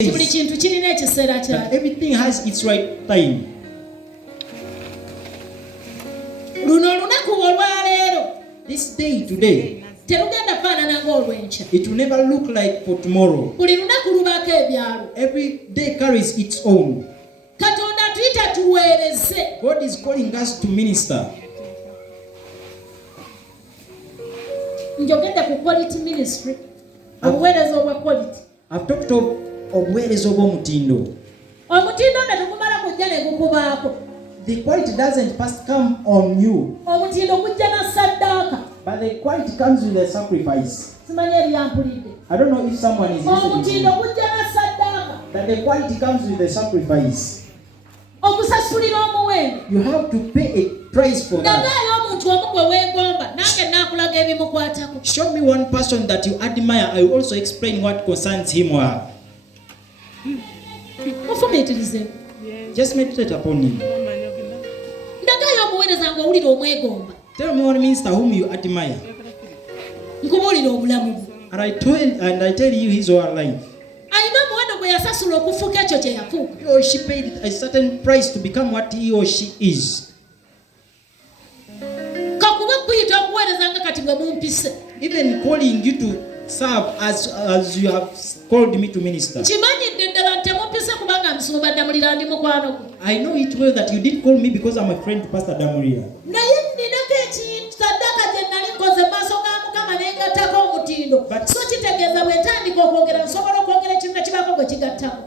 That everything has its right time. This day today, it will never look like for tomorrow. Every day carries its own. God is calling us to minister. Quality ministry. I've talked of obweereza obw'omutindo. The quality doesn't first come on you, but the quality comes with the sacrifice. I don't know if someone is listening. That the quality comes with the sacrifice. You have to pay a price for that. Show me one person that you admire. I will also explain what concerns him or her. Just meditate upon him. Tell me one minister whom you admire. And I tell you his or her life. He or she paid a certain price to become what he or she is. Even calling you to serve as you have called me to minister. I know it well that you did call me because I'm a friend to Pastor Damuria.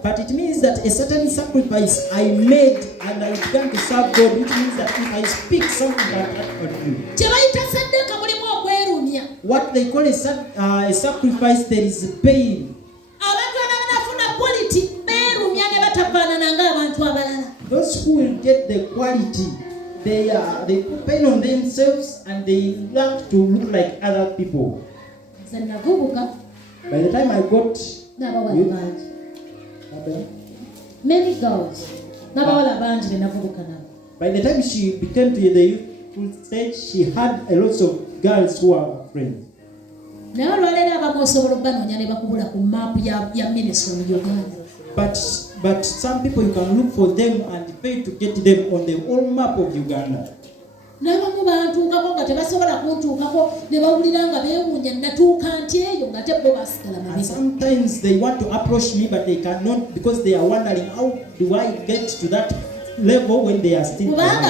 But it means that a certain sacrifice I made and I began to serve God, which means that if I speak something that on you. What they call a sacrifice, there is pain. Those who will get the quality, they put pain on themselves and they learn to look like other people. By the time I got many girls, by the time she became to the youthful stage, she had a lot of girls who are friends. But some people you can look for them and pay to get them on the whole map of Uganda. And sometimes they want to approach me, but they cannot because they are wondering, how do I get to that level when they are still behind?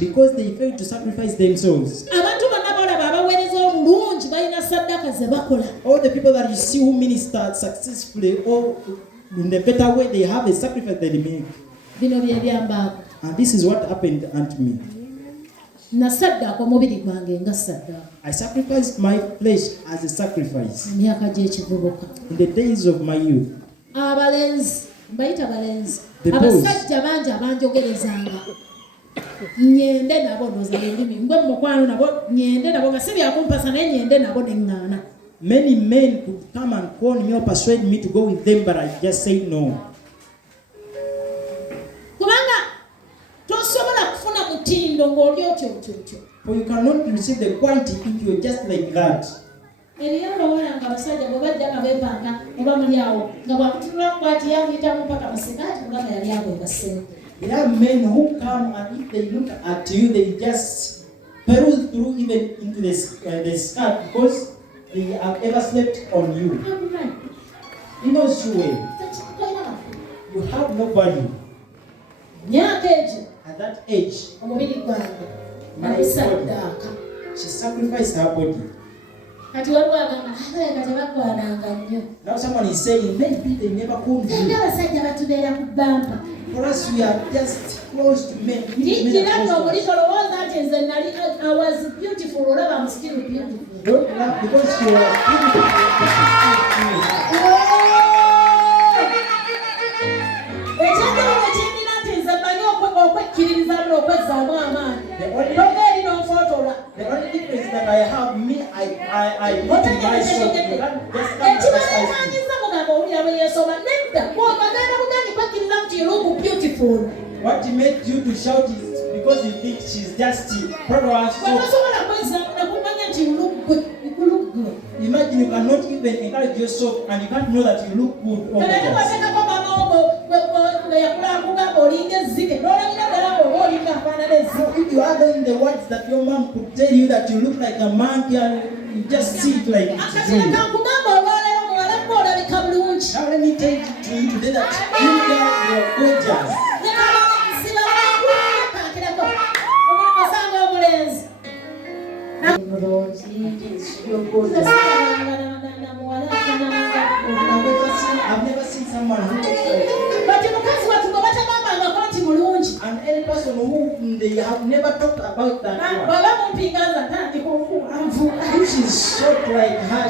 Because they fail to sacrifice themselves. All the people that you see who minister successfully or in the better way, they have a sacrifice that they make. And this is what happened unto me. I sacrificed my flesh as a sacrifice in the days of my youth. The boys. Many men could come and call me or persuade me to go with them, but I just said no. For you cannot receive the quality if you are just like that. There are men who come and if they look at you, they just peruse through even into the skirt because they have ever slept on you. He knows you well. You have no value. At that age, my body, she sacrificed her body. Now someone is saying, maybe they never called you. For us, we are just close to men. I was beautiful, or I'm still beautiful. Don't laugh because you are beautiful. The only difference that I have, me, I put in myself. You can't just come What made you to shout is because you think she's just proud of herself. Imagine imagine you cannot even encourage yourself and you can't know that you look good all the time. If you are in the words that your mom could tell you that you look like a monkey and you just see it like it's true. Now let me tell you today that you guys are gorgeous. I've never seen someone who looks like and any person who they have never talked about that one. She's short like her.